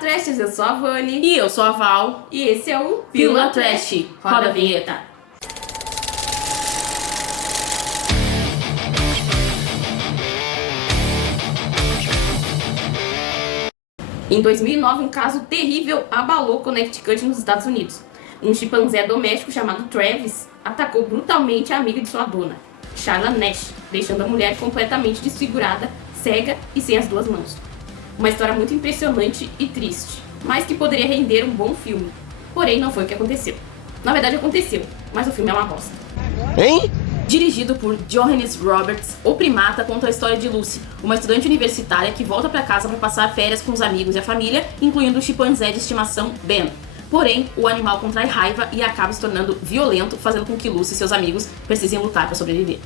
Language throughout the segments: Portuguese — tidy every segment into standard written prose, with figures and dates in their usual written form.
Trashers, eu sou a Vani. E eu sou a Val. E esse é o Pílula Trash. Roda a vinheta. Em 2009, um caso terrível abalou Connecticut nos Estados Unidos. Um chimpanzé doméstico chamado Travis atacou brutalmente a amiga de sua dona, Shyla Nash, deixando a mulher completamente desfigurada, cega e sem as duas mãos. Uma história muito impressionante e triste, mas que poderia render um bom filme. Porém, não foi o que aconteceu. Na verdade, aconteceu, mas o filme é uma bosta. Hein? Dirigido por Johannes Roberts, O Primata conta a história de Lucy, uma estudante universitária que volta para casa para passar férias com os amigos e a família, incluindo o chimpanzé de estimação Ben. Porém, o animal contrai raiva e acaba se tornando violento, fazendo com que Lucy e seus amigos precisem lutar para sobreviver.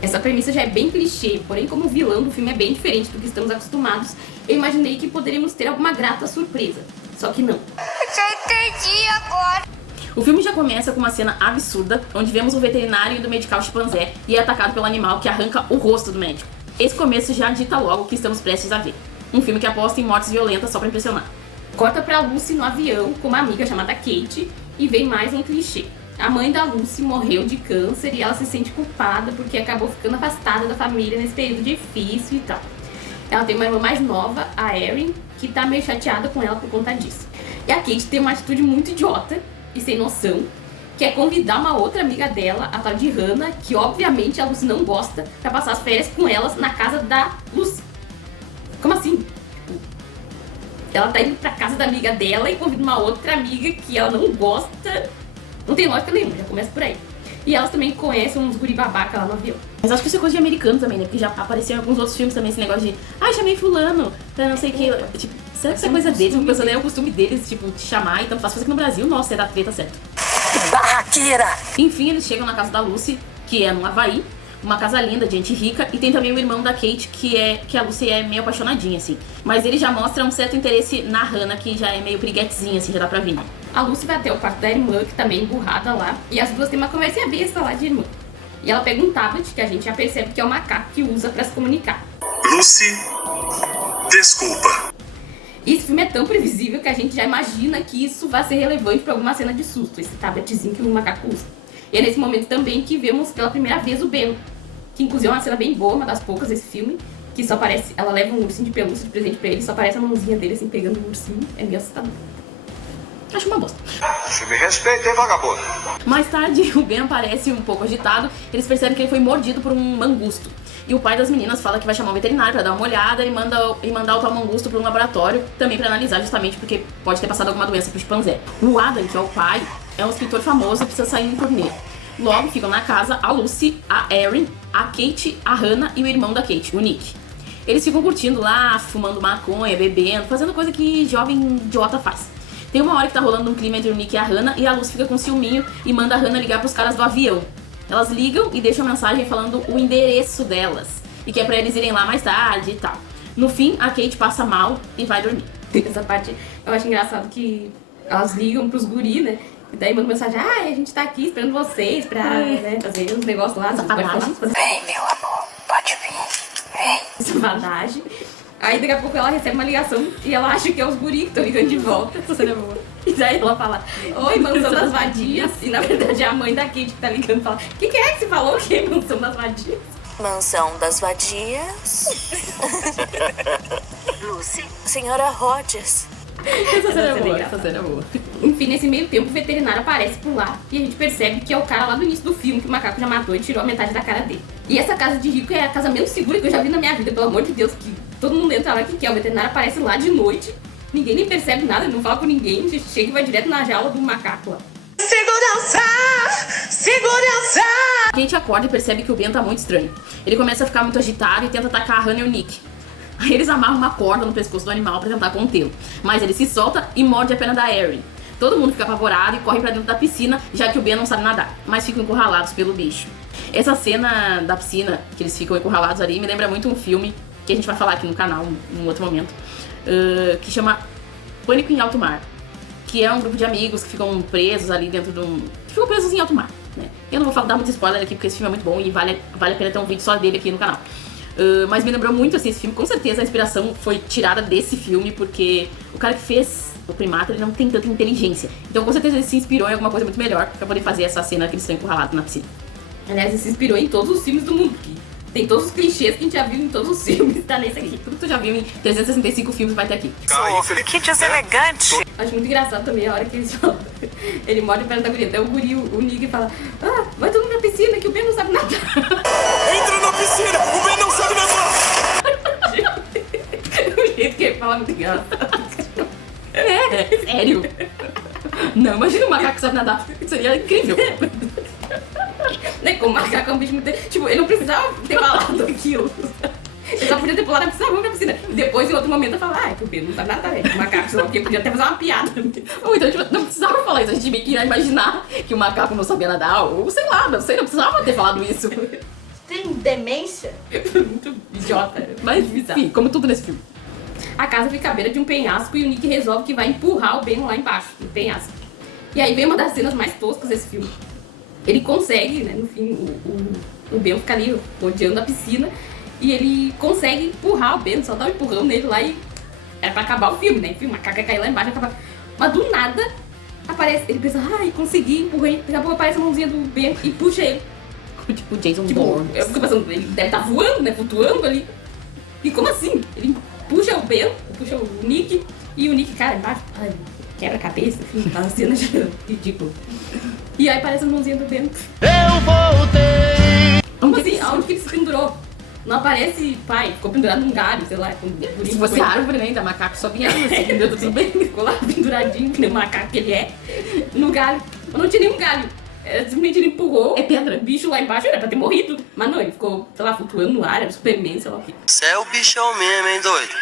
Essa premissa já é bem clichê, porém como vilão do filme é bem diferente do que estamos acostumados, eu imaginei que poderíamos ter alguma grata surpresa. Só que não. Eu já entendi agora. O filme já começa com uma cena absurda, onde vemos o veterinário indo medicar o chimpanzé e é atacado pelo animal que arranca o rosto do médico. Esse começo já dita logo o que estamos prestes a ver. Um filme que aposta em mortes violentas só pra impressionar. Corta pra Lucy no avião com uma amiga chamada Kate e vem mais um clichê. A mãe da Lucy morreu de câncer e ela se sente culpada porque acabou ficando afastada da família nesse período difícil e tal. Ela tem uma irmã mais nova, a Erin, que tá meio chateada com ela por conta disso. E a Kate tem uma atitude muito idiota e sem noção, que é convidar uma outra amiga dela, a tal de Hannah, que obviamente a Lucy não gosta, pra passar as férias com elas na casa da Lucy. Como assim? Ela tá indo pra casa da amiga dela e convida uma outra amiga que ela não gosta. Não tem lógica nenhuma, já começa por aí. E elas também conhecem uns guri babaca lá no avião. Mas acho que isso é coisa de americano também, né? Porque já apareceu em alguns outros filmes também esse negócio de chamei fulano pra não sei o que. Tipo, será que isso é coisa deles? Uma coisa, né? É o costume deles, tipo, te chamar. Então faz coisa que no Brasil, nossa, é da treta certo. Barraqueira! Enfim, eles chegam na casa da Lucy, que é no Havaí. Uma casa linda, de gente rica, e tem também o irmão da Kate, que a Lucy é meio apaixonadinha, assim. Mas ele já mostra um certo interesse na Hannah, que já é meio briguetezinha, assim, já dá pra vir. A Lucy vai até o quarto da irmã, que tá meio emburrada lá, e as duas têm uma conversinha besta lá de irmã. E ela pega um tablet, que a gente já percebe que é o macaco que usa pra se comunicar. Lucy, desculpa. E esse filme é tão previsível que a gente já imagina que isso vai ser relevante pra alguma cena de susto, esse tabletzinho que o macaco usa. E é nesse momento também que vemos pela primeira vez o Ben, que inclusive é uma cena bem boa, uma das poucas desse filme, que só aparece, ela leva um ursinho de pelúcia de presente pra ele, só aparece a mãozinha dele assim pegando o ursinho, é meio assustador. Acho uma bosta. Você me respeita, hein, vagabundo? Mais tarde, o Ben aparece um pouco agitado, eles percebem que ele foi mordido por um mangusto. E o pai das meninas fala que vai chamar o veterinário pra dar uma olhada e mandar o tal mangusto pra um laboratório, também pra analisar justamente porque pode ter passado alguma doença pro chimpanzé. O Adam, que é o pai, é um escritor famoso e precisa sair em turnê. Logo ficam na casa a Lucy, a Erin, a Kate, a Hannah e o irmão da Kate, o Nick. Eles ficam curtindo lá, fumando maconha, bebendo, fazendo coisa que jovem idiota faz. Tem uma hora que tá rolando um clima entre o Nick e a Hannah e a Lucy fica com ciúminho e manda a Hannah ligar pros caras do avião. Elas ligam e deixam mensagem falando o endereço delas e que é pra eles irem lá mais tarde e tal. No fim, a Kate passa mal e vai dormir. Essa parte eu acho engraçado que elas ligam pros guri, né? E daí manda mensagem, a gente tá aqui esperando vocês pra fazer uns negócios lá. Vem, meu amor, pode vir. Vem. Escavadagem. Aí daqui a pouco ela recebe uma ligação e ela acha que é os guri que estão ligando de volta. Essa cena é boa. E daí ela fala, oi, mansão das vadias. E na verdade é a mãe da Kate que tá ligando e fala, o que é que você falou? O que? Mansão das vadias? Mansão das vadias. Lucy. Senhora Rogers. Essa cena é boa. Enfim, nesse meio tempo o veterinário aparece por lá e a gente percebe que é o cara lá do início do filme que o macaco já matou e tirou a metade da cara dele. E essa casa de rico é a casa menos segura que eu já vi na minha vida, pelo amor de Deus, que todo mundo entra lá que quer. O veterinário aparece lá de noite, ninguém nem percebe nada, ele não fala com ninguém, a gente chega e vai direto na jaula do macaco lá. Segurança! Segurança! A gente acorda e percebe que o Ben tá muito estranho. Ele começa a ficar muito agitado e tenta atacar a Hannah e o Nick. Aí eles amarram uma corda no pescoço do animal pra tentar contê-lo. Mas ele se solta e morde a perna da Erin. Todo mundo fica apavorado e corre pra dentro da piscina, já que o Ben não sabe nadar, mas ficam encurralados pelo bicho. Essa cena da piscina, que eles ficam encurralados ali, me lembra muito um filme que a gente vai falar aqui no canal em outro momento, que chama Pânico em Alto Mar. Que é um grupo de amigos que ficam presos ali dentro de um... que ficam presos em alto mar, né? Eu não vou dar muito spoiler aqui porque esse filme é muito bom e vale a pena ter um vídeo só dele aqui no canal. Mas me lembrou muito, assim, esse filme. Com certeza a inspiração foi tirada desse filme, porque o cara que fez o Primata, ele não tem tanta inteligência. Então, com certeza, ele se inspirou em alguma coisa muito melhor pra poder fazer essa cena que eles estão encurralados na piscina. Aliás, ele se inspirou em todos os filmes do mundo. Tem todos os clichês que a gente já viu em todos os filmes, tá nesse aqui. Tudo que tu já viu em 365 filmes vai ter aqui. Que deselegante. Acho muito engraçado também a hora que eles falam. Ele mora perto da guria. Até o guri, o Nick, fala: ah, vai todo mundo na piscina que o Ben não sabe nadar. Entra na piscina! O Ben não sabe nadar! O jeito que ele fala é muito engraçado. Sério. Não, imagina um macaco que sabe nadar. Seria incrível. Né? Como o macaco é um bicho muito... Tipo, ele não precisava ter falado aquilo. Ele só podia ter pulado na piscina, vamos pra piscina. Depois, em outro momento, eu falar: ah, é que o Ben não sabe nadar, né? O macaco, sei lá, porque podia até fazer uma piada. Ou então, tipo, não precisava falar isso. A gente meio que ia imaginar que o macaco não sabia nadar. Ou sei lá, não precisava ter falado isso. Tem demência? Muito idiota. Mas, bizarro. enfim, como tudo nesse filme. A casa fica à beira de um penhasco e o Nick resolve que vai empurrar o Ben lá embaixo, no penhasco. E aí vem uma das cenas mais toscas desse filme. Ele consegue, né, no fim, o Ben fica ali rodeando a piscina e ele consegue empurrar o Ben, só dá um empurrão nele lá e é pra acabar o filme, né? Enfim, o macaco cai lá embaixo e acaba. Mas do nada aparece, ele pensa: ai, consegui, empurrei, daqui a pouco aparece a mãozinha do Ben e puxa ele. Tipo Jason Tipo, Bourne. eu fico pensando, ele deve estar voando, né? Flutuando ali. E como assim? Ele puxa o Ben, puxa o Nick, e o Nick, cara, embaixo, ai, quebra a cabeça, enfim, tá uma cena ridícula. E aí aparece a mãozinha do Ben. Eu voltei! Como assim? Aonde que ele se pendurou? Não aparece, pai, ficou pendurado num galho, sei lá. Se fosse árvore, né? Ainda macaco sobe em árvore, assim, entendeu? Tudo bem. Ficou lá penduradinho, que nem o macaco que ele é, no galho. Mas não tinha nenhum galho. Simplesmente ele empurrou É pedra. o bicho lá embaixo, era pra ter morrido. Mas não, ele ficou, sei lá, flutuando no ar, era Superman, sei lá o quê. Você é o bichão mesmo, hein, doido?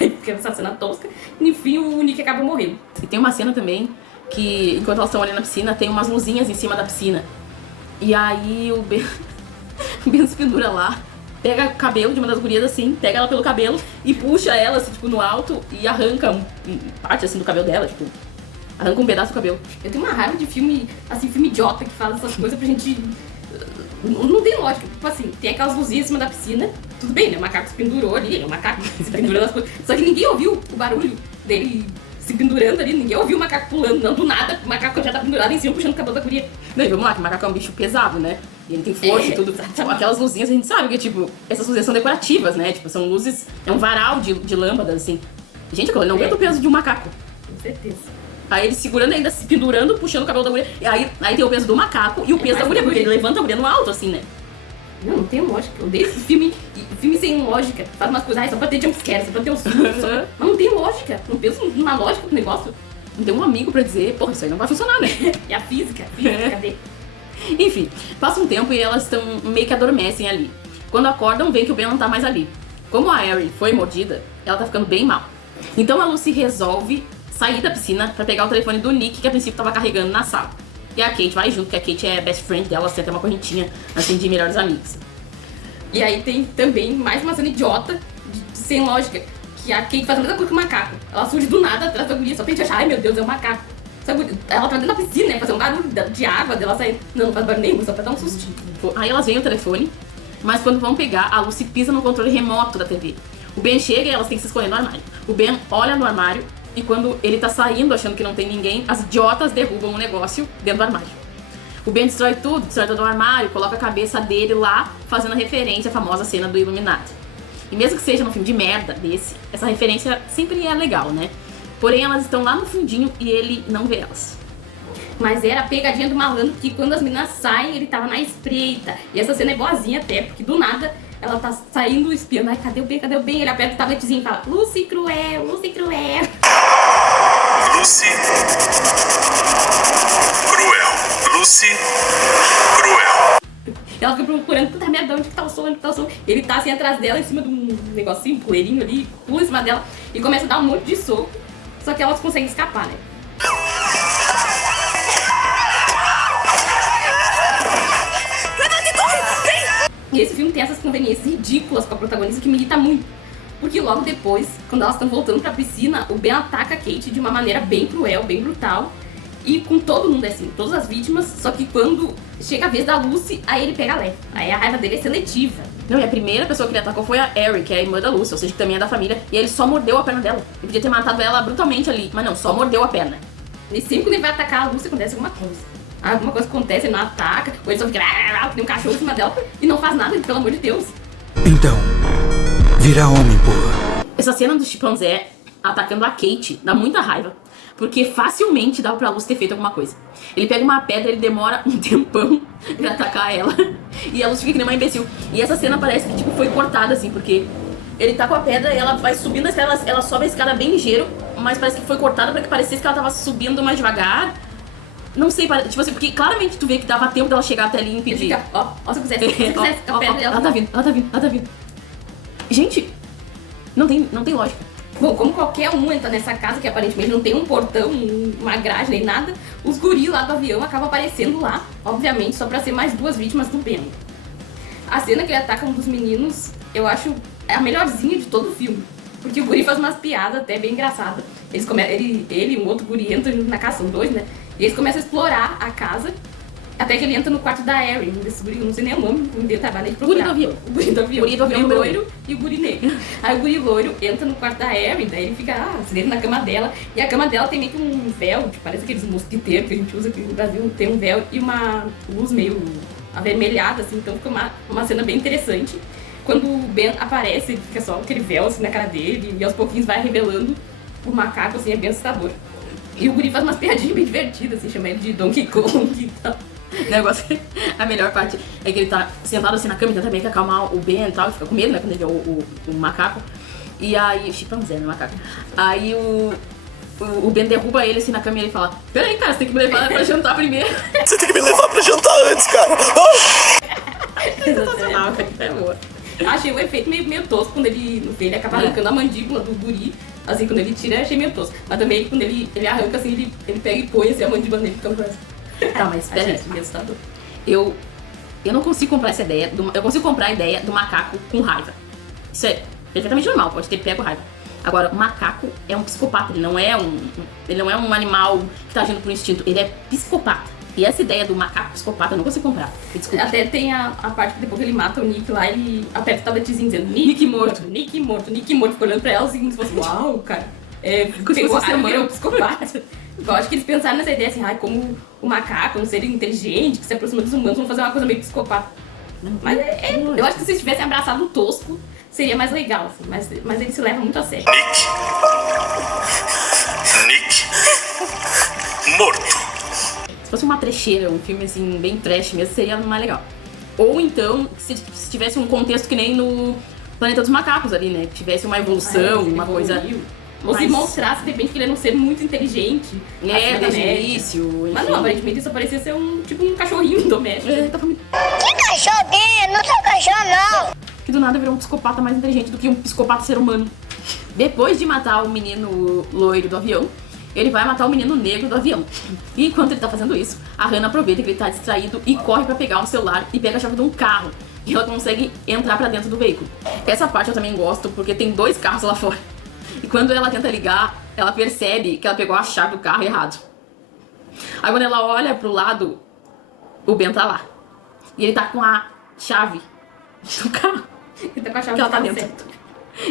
Aí fica essa cena tosca. Enfim, o Nick acaba morrendo. E tem uma cena também que, enquanto elas estão ali na piscina, tem umas luzinhas em cima da piscina. E aí o Ben, o Ben se pendura lá, pega o cabelo de uma das gurias assim, pega ela pelo cabelo e puxa ela, assim, tipo, no alto e arranca parte, assim, do cabelo dela, tipo, arranca um pedaço do cabelo. Eu tenho uma raiva de filme, assim, filme idiota que faz essas coisas pra gente... Não tem lógica. Tipo assim, tem aquelas luzinhas em cima da piscina, tudo bem, né? O macaco se pendurou ali, o macaco se pendurando as coisas. Só que ninguém ouviu o barulho dele se pendurando ali, ninguém ouviu o macaco pulando, não, do nada, o macaco já tá pendurado em cima, puxando o cabelo da guria. Não, e vamos lá, que o macaco é um bicho pesado, né? E ele tem força e tudo. Tipo, aquelas luzinhas a gente sabe que, tipo, essas luzinhas são decorativas, né? Tipo, são luzes, é um varal de lâmpadas, assim. Gente, aquilo não aguenta o peso de um macaco. Com certeza. Aí ele segurando ainda, se pendurando, puxando o cabelo da mulher. E aí tem o peso do macaco e o peso da mulher, porque ele levanta a mulher no alto, assim, né? Não tem lógica. Eu odeio esse filme sem lógica. Faz umas coisas, só pra ter jumpscare, só pra ter um susto. Mas não tem lógica. Não penso numa lógica do negócio. Não tem um amigo pra dizer, porra, isso aí não vai funcionar, né? E a física, cadê? Enfim, passa um tempo e elas estão meio que adormecem ali. Quando acordam, vem que o Ben não tá mais ali. Como a Erin foi mordida, ela tá ficando bem mal. Então a Lucy resolve sair da piscina pra pegar o telefone do Nick, que a princípio tava carregando na sala. E a Kate vai junto, porque a Kate é best friend dela, tem até uma correntinha, assim, de melhores amigas. E aí tem também mais uma cena idiota, sem lógica, que a Kate faz a mesma coisa que o macaco. Ela surge do nada atrás da guria, só pra gente achar: ai meu Deus, é um macaco. Ela tá dentro da piscina, né, fazer um barulho de água dela sair. Não faz barulho nenhum, só pra dar um sustinho. Aí elas veem o telefone, mas quando vão pegar, a Lucy pisa no controle remoto da TV. O Ben chega e elas têm que se esconder no armário. O Ben olha no armário e quando ele tá saindo achando que não tem ninguém, as idiotas derrubam o negócio dentro do armário. O Ben destrói todo o armário, coloca a cabeça dele lá, fazendo referência à famosa cena do Illuminati. E mesmo que seja num filme de merda desse, essa referência sempre é legal, né? Porém, elas estão lá no fundinho e ele não vê elas. Mas era a pegadinha do malandro, que quando as meninas saem, ele tava na espreita. E essa cena é boazinha até, porque do nada ela tá saindo espiando. Ai, cadê o Ben? Cadê o Ben? Ele aperta o tabletezinho e fala: Lucy cruel, Lucy cruel. Lucy. Cruel. Lucy. Cruel. Ela fica procurando, puta merda, onde que tá o som, onde que tá o som? Ele tá assim atrás dela, em cima de um negocinho, um poeirinho ali, pula em cima dela e começa a dar um monte de soco. Só que elas conseguem escapar, né? E esse filme tem essas conveniências ridículas com a protagonista que me irrita muito. Porque logo depois, quando elas estão voltando pra piscina, o Ben ataca a Kate de uma maneira bem cruel, bem brutal. E com todo mundo, assim, todas as vítimas. Só que quando chega a vez da Lucy, aí ele pega leve. Aí a raiva dele é seletiva. Não, e a primeira pessoa que ele atacou foi a Erin, que é a irmã da Lucy, ou seja, que também é da família, e ele só mordeu a perna dela. Ele podia ter matado ela brutalmente ali, mas não, só mordeu a perna. E sempre quando ele vai atacar a Lucy, acontece alguma coisa. Alguma coisa acontece, ele não ataca, ou ele só fica... tem um cachorro em cima dela e não faz nada, pelo amor de Deus. Então, vira homem, porra. Essa cena do chimpanzé atacando a Kate dá muita raiva, porque facilmente dava pra Lucy ter feito alguma coisa. Ele pega uma pedra, ele demora um tempão pra atacar ela, e a Lucy fica que nem uma imbecil. E essa cena parece que tipo, foi cortada assim, porque ele tá com a pedra e ela vai subindo a escada, ela sobe a escada bem ligeiro, mas parece que foi cortada pra que parecesse que ela tava subindo mais devagar. Não sei, tipo assim, porque claramente tu vê que dava tempo dela chegar até ali e impedir. Ele fica, ó, se eu quisesse, a pedra ela tá vindo, ela tá vindo, ela tá vindo. Gente, não tem lógica. Bom, como qualquer um entra nessa casa, que aparentemente não tem um portão, uma grade nem nada, os guris lá do avião acabam aparecendo lá, obviamente, só pra ser mais 2 vítimas do Ben. A cena que ele ataca um dos meninos, eu acho a melhorzinha de todo o filme. Porque o guri faz umas piadas até bem engraçadas. Ele e um outro guri entram na casa, são 2, né? E eles começam a explorar a casa, até que ele entra no quarto da Erin, desse guri, não sei nem o nome, não deu trabalho de procurar. Guri do avião. O guri do avião. Guri do avião loiro e o guri negro. Aí o guri loiro entra no quarto da Erin, daí ele fica dentro na cama dela, e a cama dela tem meio que um véu, tipo, parece aqueles mosquiteiros que a gente usa aqui no Brasil, tem um véu e uma luz meio avermelhada, assim, então fica uma cena bem interessante. Quando o Ben aparece, ele fica só aquele véu assim na cara dele, e aos pouquinhos vai revelando o macaco, assim, é bem assustador. E o guri faz umas piadinhas bem divertidas, assim, chama ele de Donkey Kong e tal. O negócio, a melhor parte é que ele tá sentado assim na cama e tenta meio que acalmar o Ben e tal, e fica com medo, né, quando ele vê o macaco. E aí, o chimpanzé, né, o macaco. Aí o Ben derruba ele assim na cama e ele fala: peraí, cara, você tem que me levar pra jantar primeiro. Você tem que me levar pra jantar antes, cara. Sensacional, cara, é boa. Achei o efeito meio tosco quando ele acaba arrancando a mandíbula do guri. Assim, quando ele tira, achei meio tosco. Mas também quando ele arranca, assim, ele pega e põe assim, a mandíbula nele, fica assim. Tá, mas peraí. Achei meio assustador. Eu não consigo comprar essa ideia. Eu consigo comprar a ideia do macaco com raiva. Isso é perfeitamente normal, pode ter pego raiva. Agora, o macaco é um psicopata, ele não é um animal que tá agindo por instinto, ele é psicopata. E essa ideia do macaco psicopata eu não consigo comprar. Desculpa. Até tem a parte que depois que ele mata o Nick lá, ele aperta o tabletezinho dizendo Nick morto, Nick morto, Nick morto, ficou olhando pra ela assim, como se fosse, uau, cara. Pegou a arma, virou psicopata. Eu acho que eles pensaram nessa ideia assim, como o macaco é um ser inteligente, que se aproxima dos humanos, vão fazer uma coisa meio psicopata. Mas eu acho que se eles tivessem abraçado o tosco, seria mais legal, assim, mas ele se leva muito a sério. Nick. Morto. Se fosse uma trecheira, um filme assim, bem trash mesmo, seria mais legal. Ou então, se tivesse um contexto que nem no Planeta dos Macacos ali, né? Que tivesse uma evolução, uma coisa... Ou se mostrasse, de repente, que ele era um ser muito inteligente. Desde o início, mas não, aparentemente isso parecia ser um cachorrinho doméstico. Que cachorrinho? Não sou cachorro, não. Que do nada virou um psicopata mais inteligente do que um psicopata ser humano. Depois de matar o menino loiro do avião, ele vai matar o menino negro do avião. E enquanto ele tá fazendo isso, a Hannah aproveita que ele tá distraído e corre pra pegar um celular e pega a chave de um carro. E ela consegue entrar pra dentro do veículo. Essa parte eu também gosto, porque tem 2 carros lá fora. E quando ela tenta ligar, ela percebe que ela pegou a chave do carro errado. Aí quando ela olha pro lado, o Ben tá lá. E ele tá com a chave do carro. Ele tá com a chave que ela tá do dentro. certo.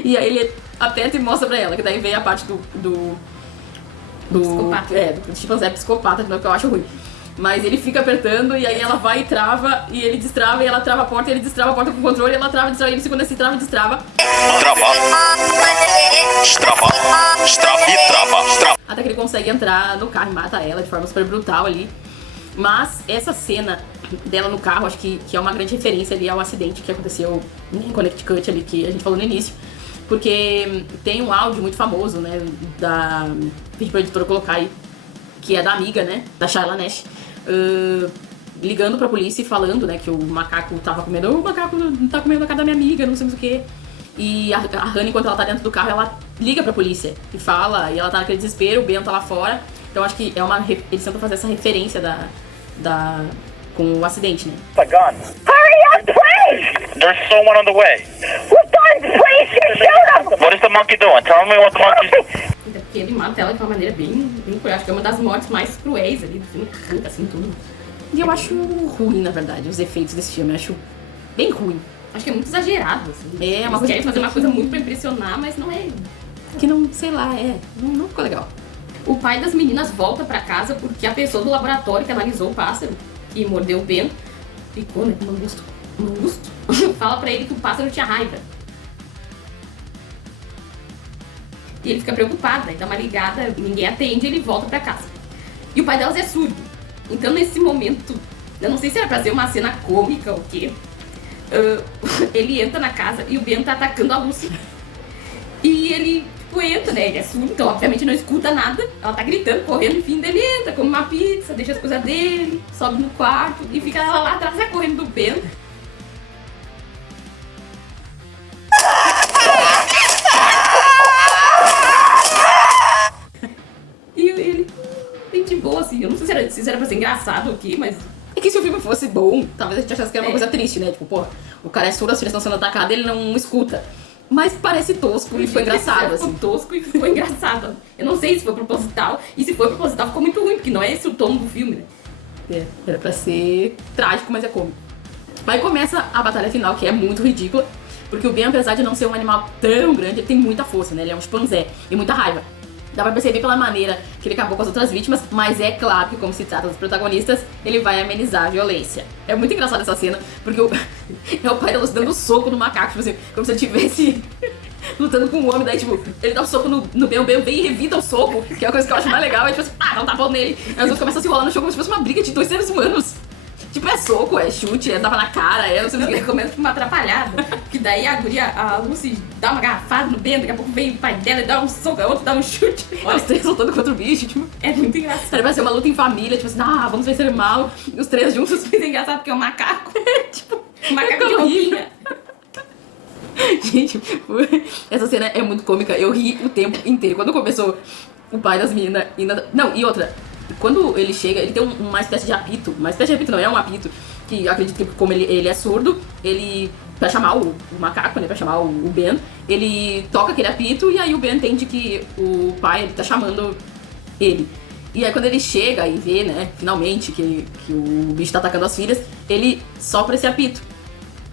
E aí ele aperta e mostra pra ela, que daí vem a parte do psicopata. Do chimpanzé psicopata, que eu acho ruim. Mas ele fica apertando e aí ela vai e trava, e ele destrava, e ela trava a porta, e ele destrava a porta com o controle, e ela trava, destrava, e ele segunda, se trava e destrava. Travar. Destravar. Destrava e trava. Até que ele consegue entrar no carro e mata ela de forma super brutal ali. Mas essa cena dela no carro, acho que é uma grande referência ali ao acidente que aconteceu em Connecticut ali, que a gente falou no início. Porque tem um áudio muito famoso, né, pedi pra editora colocar aí, que é da amiga, né, da Shyla Nash, ligando pra polícia e falando, né, que o macaco tava comendo, o macaco tá comendo a casa da minha amiga, não sei mais o que. E a Hannah, enquanto ela tá dentro do carro, ela liga pra polícia e fala, e ela tá naquele desespero, o Ben tá lá fora. Então acho que eles tentam fazer essa referência com o acidente, né. The gun. Hurry up, please! There's someone on the way. We're done, please! You shoot him! What is the monkey doing? Tell me what the monkey's... Até porque ele mata ela de uma maneira bem cruel. Acho que é uma das mortes mais cruéis ali do filme. Assim, tudo. E eu acho ruim, na verdade, os efeitos desse filme. Eu acho bem ruim. Acho que é muito exagerado, assim. É, uma Eles coisa querem que fazer uma coisa muito pra impressionar, mas não é. Que não, sei lá, não ficou legal. O pai das meninas volta pra casa porque a pessoa do laboratório que analisou o pássaro, que mordeu o Ben, ficou, né, com mangusto, fala pra ele que o pássaro tinha raiva. E ele fica preocupado, daí dá uma ligada, ninguém atende, ele volta pra casa. E o pai delas é surdo. Então nesse momento, eu não sei se era pra ser uma cena cômica ou o quê, ele entra na casa e o Ben tá atacando a Lucy. E ele, tipo, entra, né? Ele é surdo, então obviamente não escuta nada. Ela tá gritando, correndo, enfim, daí ele entra, come uma pizza, deixa as coisas dele, sobe no quarto e fica ela lá atrás, correndo do Ben. E ele, bem de boa, assim, eu não sei se era pra ser engraçado ou o quê, mas... É que se o filme fosse bom, talvez a gente achasse que era uma coisa triste, né? Tipo, pô, o cara é surdo, as filhas estão sendo atacadas, ele não escuta. Mas parece tosco e ficou engraçado, assim. Ficou tosco e ficou engraçado. Eu não sei se foi proposital, e se foi proposital ficou muito ruim, porque não é esse o tom do filme, né? Era pra ser trágico, mas é cômico. Aí começa a batalha final, que é muito ridícula, porque o Ben, apesar de não ser um animal tão grande, ele tem muita força, né? Ele é um chimpanzé e muita raiva. Dá pra perceber pela maneira que ele acabou com as outras vítimas, mas é claro que, como se trata dos protagonistas, ele vai amenizar a violência. É muito engraçada essa cena, porque é o pai da Lucy dando soco no macaco, tipo assim, como se ele estivesse lutando com um homem, daí tipo, ele dá um soco no Ben, o Ben vem e revida o soco, que é a coisa que eu acho mais legal, é tipo assim, dá um tapão nele, aí os outros começam a se enrolar no chão como se fosse uma briga de dois seres humanos. Tipo, é soco, é chute, é tapa na cara, não sei o que. Começa com uma atrapalhada. Que daí a Lucy dá uma garrafada no Ben, daqui a pouco vem o pai dela e dá um soco, a outra dá um chute. Olha, os três lutando contra o bicho, tipo. É muito engraçado. Vai ser uma luta em família, tipo assim, vamos vencer o mal, e os três juntos. Mas é engraçado porque é um macaco. Tipo, Um macaco de roupinha. Gente, essa cena é muito cômica, eu ri o tempo inteiro. Quando começou o pai das meninas ainda... Não, e outra, quando ele chega, ele tem uma espécie de apito. Uma espécie de apito não, é um apito. Que eu acredito que como ele é surdo, ele... Pra chamar o macaco, né, pra chamar o Ben, ele toca aquele apito e aí o Ben entende que o pai, ele tá chamando ele. E aí quando ele chega e vê, né, finalmente que o bicho tá atacando as filhas, ele sopra esse apito.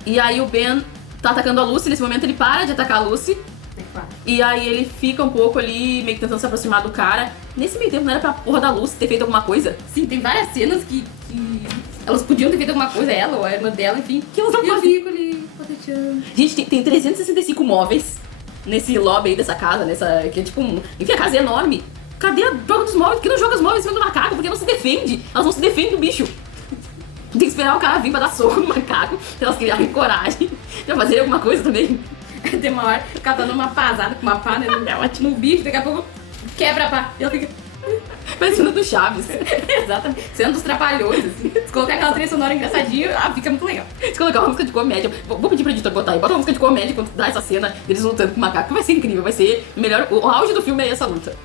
E aí o Ben tá atacando a Lucy, nesse momento ele para de atacar a Lucy. É claro. E aí ele fica um pouco ali, meio que tentando se aproximar do cara. Nesse meio tempo não era pra porra da Lucy ter feito alguma coisa? Sim, tem várias cenas que elas podiam ter feito alguma coisa, ela ou a irmã dela, enfim. Que elas não eu fazem. fico ali, pateando. Gente, tem 365 móveis nesse lobby aí dessa casa, que é tipo enfim, a casa é enorme. Cadê a joga dos móveis? Por que não joga os móveis em cima do macaco? Porque não se defende. Elas não se defendem do bicho. Tem que esperar o cara vir pra dar soco no macaco, pra elas criarem coragem pra fazer alguma coisa também. Tem uma hora que ela tá numa pasada com uma pá, né, no bicho, daqui a pouco quebra a pá. E ela fica... Parecendo do Chaves. Exatamente. Sendo dos trapalhões, assim. Se colocar aquela trilha sonora engraçadinha, fica muito legal. Se colocar uma música de comédia, vou pedir pro editor botar aí, bota uma música de comédia quando dá essa cena deles lutando com o macaco, que vai ser incrível, vai ser melhor. O auge do filme é essa luta.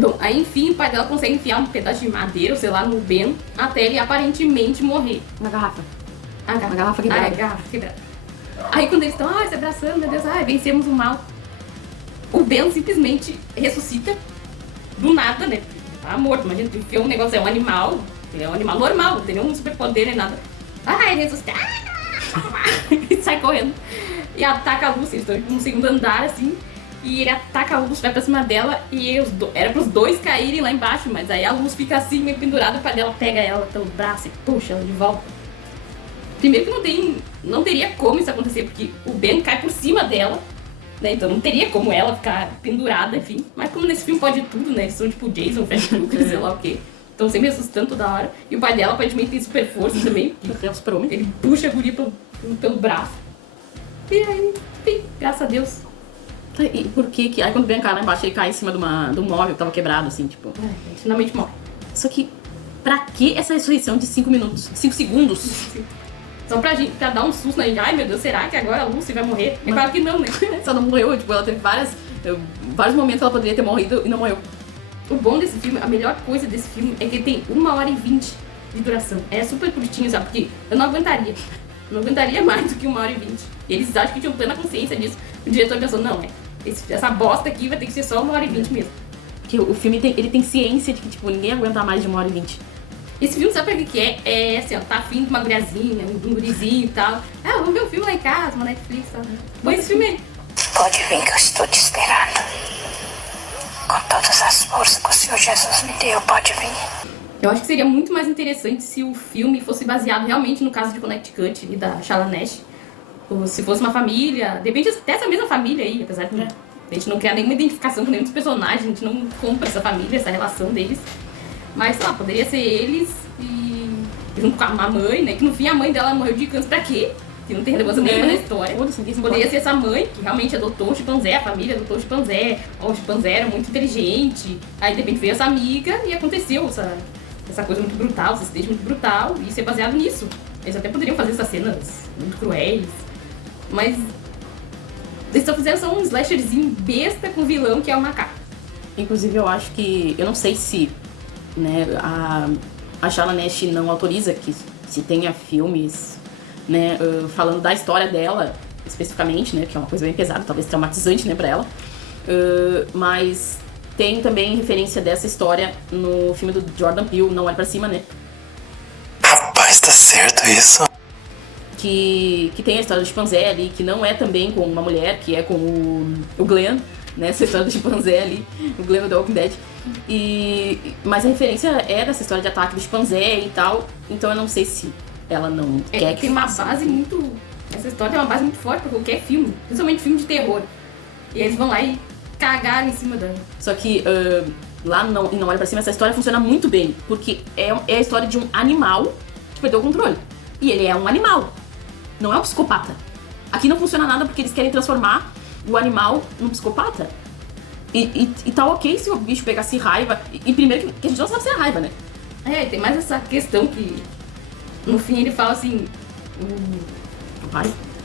Bom, aí enfim o pai dela consegue enfiar um pedaço de madeira, sei lá, no Ben, até ele aparentemente morrer. Uma garrafa. A garrafa quebrada. A garrafa quebrada. Aí quando eles estão, se abraçando, meu Deus, vencemos o mal. O Ben simplesmente ressuscita do nada, né? Ele tá morto, imagina, porque um negócio é um animal, ele é um animal normal, não tem nenhum superpoder nem nada. Ele ressuscita, e sai correndo. E ataca a Lucy, eles estão no segundo andar, assim, e ele ataca a Lucy, vai pra cima dela, e era pros dois caírem lá embaixo, mas aí a Lucy fica assim, meio pendurada, o pai dela pega ela pelo braço e puxa ela de volta. Primeiro que não teria como isso acontecer, porque o Ben cai por cima dela, né? Então não teria como ela ficar pendurada, enfim. Mas como nesse filme pode tudo, né? Eles são tipo Jason, Fred Krueger, sei lá o quê. Estão sempre assustando toda hora. E o pai dela aparentemente tem super força também. É um super-homem. Ele puxa a guria pelo braço. E aí, enfim, graças a Deus. E por que aí quando o Ben cai lá embaixo, ele cai em cima do móvel que tava quebrado, assim, tipo... Ele finalmente morre. Só que, pra que essa ressurreição de 5 minutos? 5 segundos? Só pra dar um susto na gente. Ai, meu Deus, será que agora a Lucy vai morrer? É claro que não, né? Só não morreu, tipo, ela teve vários momentos que ela poderia ter morrido e não morreu. O bom desse filme, a melhor coisa desse filme é que ele tem 1h20 de duração. É super curtinho, sabe? Porque eu não aguentaria. Eu não aguentaria mais do que 1h20. E eles acham que tinham plena consciência disso. O diretor pensou, não, essa bosta aqui vai ter que ser só 1h20 mesmo. Porque o filme ele tem ciência de que, tipo, ninguém aguenta mais de 1h20. Esse filme, sabe pra que é? É assim, ó, tá afim de uma guriazinha, um gurizinho e tal. Ah, vamos ver um filme lá em casa, uma Netflix, tal. Põe esse filme aí. Pode vir que eu estou te esperando. Com todas as forças que o Senhor Jesus me deu, pode vir. Eu acho que seria muito mais interessante se o filme fosse baseado realmente no caso de Connecticut e da Shala Nash. Ou se fosse uma família, de repente até essa mesma família aí, apesar de a gente não criar nenhuma identificação com nenhum dos personagens, a gente não compra essa família, essa relação deles. Mas, sei lá, poderia ser eles e junto com a mãe, né? Que no fim a mãe dela morreu de câncer pra quê? Que não tem relevância nenhuma na história. Poderia ser essa mãe que realmente adotou o chimpanzé, a família adotou o chimpanzé. O chimpanzé era muito inteligente. Aí de repente veio essa amiga e aconteceu essa coisa muito brutal, esse acidente muito brutal. E ser baseado nisso. Eles até poderiam fazer essas cenas muito cruéis. Mas eles só fizeram só um slasherzinho besta com o vilão que é o macaco. Inclusive eu acho que, eu não sei se, né, a Shala Nash não autoriza que se tenha filmes, né, falando da história dela especificamente, né, que é uma coisa bem pesada, talvez traumatizante, né, pra ela. Mas tem também referência dessa história no filme do Jordan Peele, Não Olhe Pra Cima, né? Rapaz, tá certo isso? Que tem a história do chimpanzé ali, que não é também com uma mulher, que é com o Glenn, né? Essa história do chimpanzé ali, o Glenn do The Walking Dead. Mas a referência é dessa história de ataque do chimpanzé e tal, então eu não sei se ela não quer que tem uma faça. base muito... Essa história tem uma base muito forte pra qualquer filme, principalmente filme de terror. E eles vão lá e cagaram em cima dela. Só que lá em Não Olhe Pra Cima, essa história funciona muito bem, porque é a história de um animal que perdeu o controle. E ele é um animal, não é um psicopata. Aqui não funciona nada porque eles querem transformar o animal num psicopata. E tá ok se o bicho pegasse raiva. E primeiro que a gente não sabe se é raiva, né? Tem mais essa questão que no fim ele fala assim,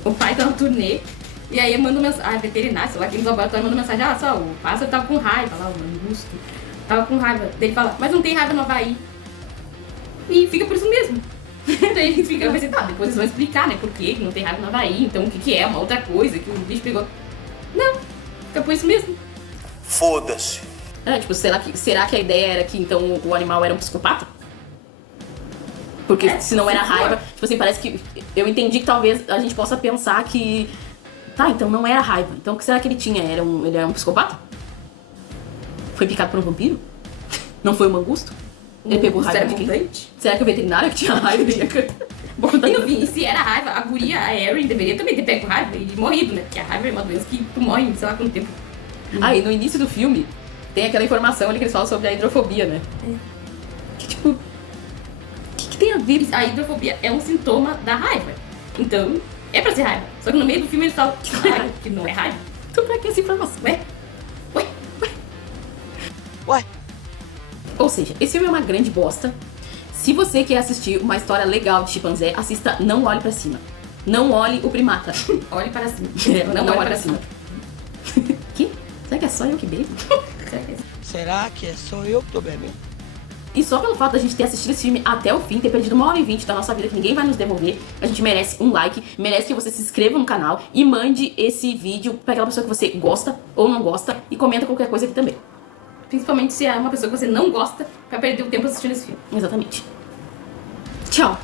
o pai tá no turnê e aí manda uma mensagem, veterinário, sei lá, aqui no laboratório manda mensagem, só o pássaro tava com raiva lá, o mangusto tava com raiva. Daí ele fala, mas não tem raiva no Havaí. E fica por isso mesmo. Daí a gente fica pensando, depois eles vão explicar, né, por que não tem raiva no Havaí, então o que é, uma outra coisa que o bicho pegou. Não, fica por isso mesmo. Foda-se. Tipo, será que a ideia era que então o animal era um psicopata? Porque se não era raiva, tipo assim, parece que... Eu entendi que talvez a gente possa pensar que... Tá, então não era raiva. Então o que será que ele tinha? Ele era um psicopata? Foi picado por um vampiro? Não foi um mangusto? Ele pegou raiva de quem? Será que o veterinário que tinha raiva dele? E no fim, se era raiva, a guria, a Erin, deveria também ter pego raiva e morrido, né? Porque a raiva é uma doença que tu morre em sei lá quanto tempo. E no início do filme, tem aquela informação ali que eles falam sobre a hidrofobia, né? Que tipo... O que tem a ver? A hidrofobia é um sintoma da raiva. Então, é pra ser raiva. Só que no meio do filme eles falam que não é raiva. Então pra que essa informação? Ué? Ou seja, esse filme é uma grande bosta. Se você quer assistir uma história legal de chimpanzé, assista Não Olhe Pra Cima. Não olhe o primata. Olhe para cima. Não olhe pra cima. Que? Será que é só eu que bebo? Será que é só eu que tô bebendo? E só pelo fato da gente ter assistido esse filme até o fim, ter perdido 1h20 da nossa vida que ninguém vai nos devolver, a gente merece um like, merece que você se inscreva no canal e mande esse vídeo pra aquela pessoa que você gosta ou não gosta e comenta qualquer coisa aqui também. Principalmente se é uma pessoa que você não gosta, pra perder o tempo assistindo esse filme. Exatamente. Tchau.